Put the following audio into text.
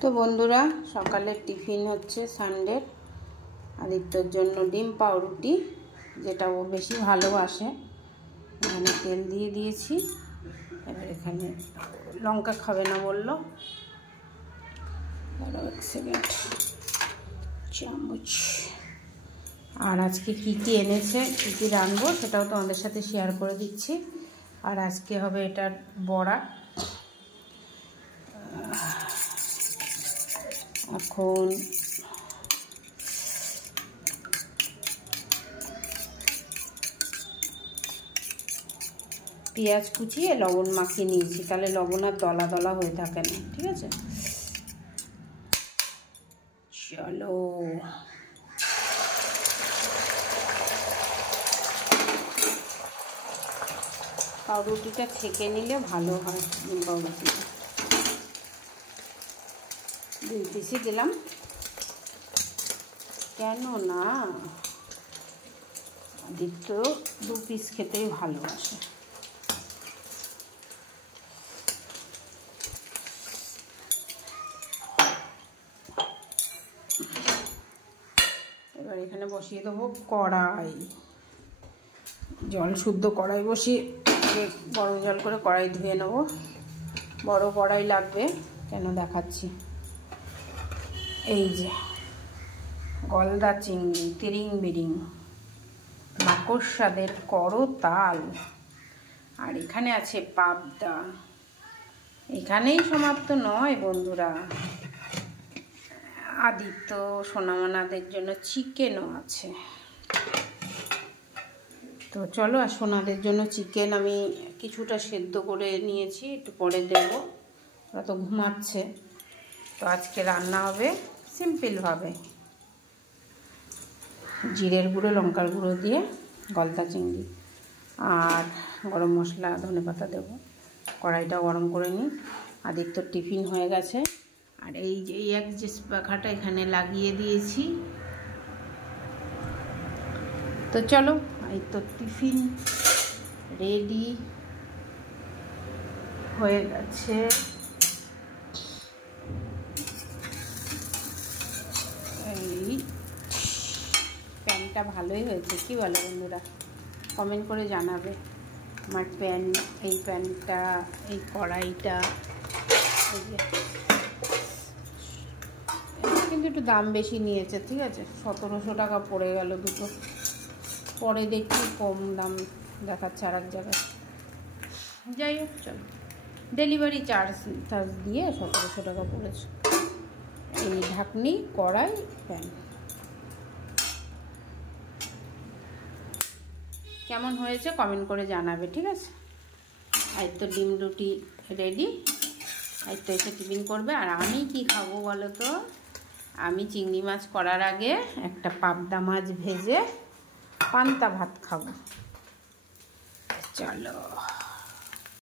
তো বন্ধুরা, সকালের টিফিন হচ্ছে সানডের আদিত্যর জন্য ডিম পাউরুটি, যেটা ও বেশি ভালোবাসে। এখানে তেল দিয়ে দিয়েছি। এবার এখানে লঙ্কা খাবে না বললো। এক সেকেন্ড, চামচ। আর আজকে কী কী এনেছে, কী কী রাঁধবো সেটাও তোমাদের সাথে শেয়ার করে দিচ্ছি। আর আজকে হবে এটার বড়া। এখন পেঁয়াজ কুচিয়ে লবণ মাখিয়ে নিয়েছি, তাহলে লবণ আর দলা দলা হয়ে থাকে না। ঠিক আছে, চলো। পাউরুটিটা ছেঁকে নিলে ভালো হয়। ডিম পাউরুটিটা 2 পিসই দিলাম, কেন না আদিত্য 2 পিস খেতেই ভালোবাসে। এবার এখানে বসিয়ে দেবো কড়াই। জল শুদ্ধ কড়াই বসিয়ে গরম জল করে কড়াই ধুয়ে নেব। বড় কড়াই লাগবে, কেন দেখাচ্ছি। এই যে গলদা চিংড়ি, তিরিং বিরিং, মাকড়সাদের করতাল। আর এখানে আছে পাবদা। এখানেই সমাপ্ত নয় বন্ধুরা, আদিত্য সোনামানাদের জন্য চিকেনও আছে। তো চলো, আর সোনাদের জন্য চিকেন আমি কিছুটা সেদ্ধ করে নিয়েছি, একটু পরে দেব। ওরা তো ঘুমাচ্ছে। তো আজকে রান্না হবে সিম্পলভাবে, জিরের গুঁড়ো লঙ্কার গুঁড়ো দিয়ে গলদা চিংড়ি, আর গরম মশলা ধনেপাতা দেবো। কড়াইটা গরম করে নিই। আদিত্যর টিফিন হয়ে গেছে। আর এই যে এক যে পাখাটা এখানে লাগিয়ে দিয়েছি। তো চলো, এই তো টিফিন রেডি হয়ে গেছে। এই প্যান্টটা ভালোই হয়েছে, কি বলো বন্ধুরা? কমেন্ট করে জানাবে। আমার প্যান্ট, এই প্যান্টটা, এই কড়াইটা, কিন্তু একটু দাম বেশি নিয়েছে। ঠিক আছে, 1700 টাকা পড়ে গেল দুটো। পরে দেখি কম দাম দেখাচ্ছে আর এক জায়গায়। যাই হোক, চলো, ডেলিভারি চার্জ দিয়ে 1700 টাকা পড়েছে। এই ঢাকনি, কড়াই, প্যান। কেমন হয়েছে কমেন্ট করে জানাবে, ঠিক আছে? আর তো ডিম রুটি রেডি। আর তো এসে টিফিন করবে। আর আমি কি খাবো বলো তো? আমি চিংড়ি মাছ করার আগে একটা পাবদা মাছ ভেজে পান্তা ভাত খাবো। চলো।